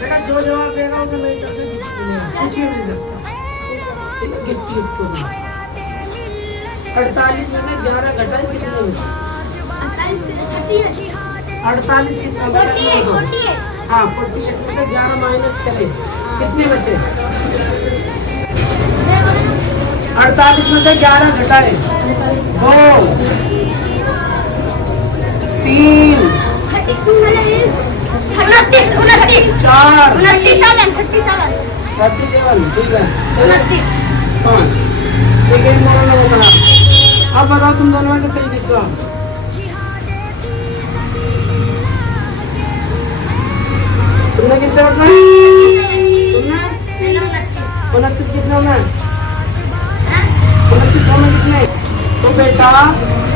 बेटा जो जवाब देगा उसे मेरी तरफ से गिफ्ट मिलेगा, कुछ भी मिल सकता, गिफ्ट गिफ्ट होगा। 48 में से 11 घटाए कितने बचे? 48 कितना बचा? हाँ 48 में से 11 माइनस करें कितने बचे? 48 में से 11 घटाए 2 3 29 4 37 ठीक है 29 5 ठीक है मोरल बता। अब बताओ तुम दोनों में से सही किसका? तुमने कितने बताए? तुमने 29 कितने होना है? 29 होना कितने? तो बेटा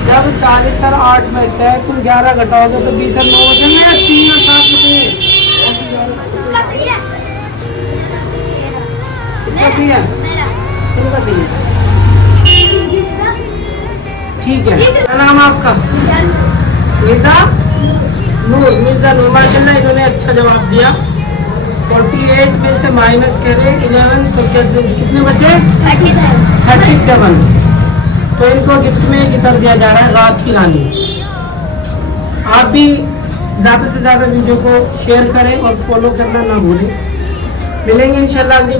जब 40 और 8 में से तुम 11 घटाओगे तो 20 और 9 बचेंगे या 3 और 7 बचेंगे? इसका सही है इसका सही है, तुमका सही है। ठीक है, क्या नाम है आपका? मिर्जा नूर। मिर्जा नूर, माशाल्लाह इन्होंने अच्छा जवाब दिया। 48 में से माइनस करें 11 तो कितने बचे? 37। तो इनको गिफ्ट में किधर दिया जा रहा है? रात की रानी। आप भी ज़्यादा से ज़्यादा वीडियो को शेयर करें और फॉलो करना ना भूलें। मिलेंगे इंशाल्लाह अगली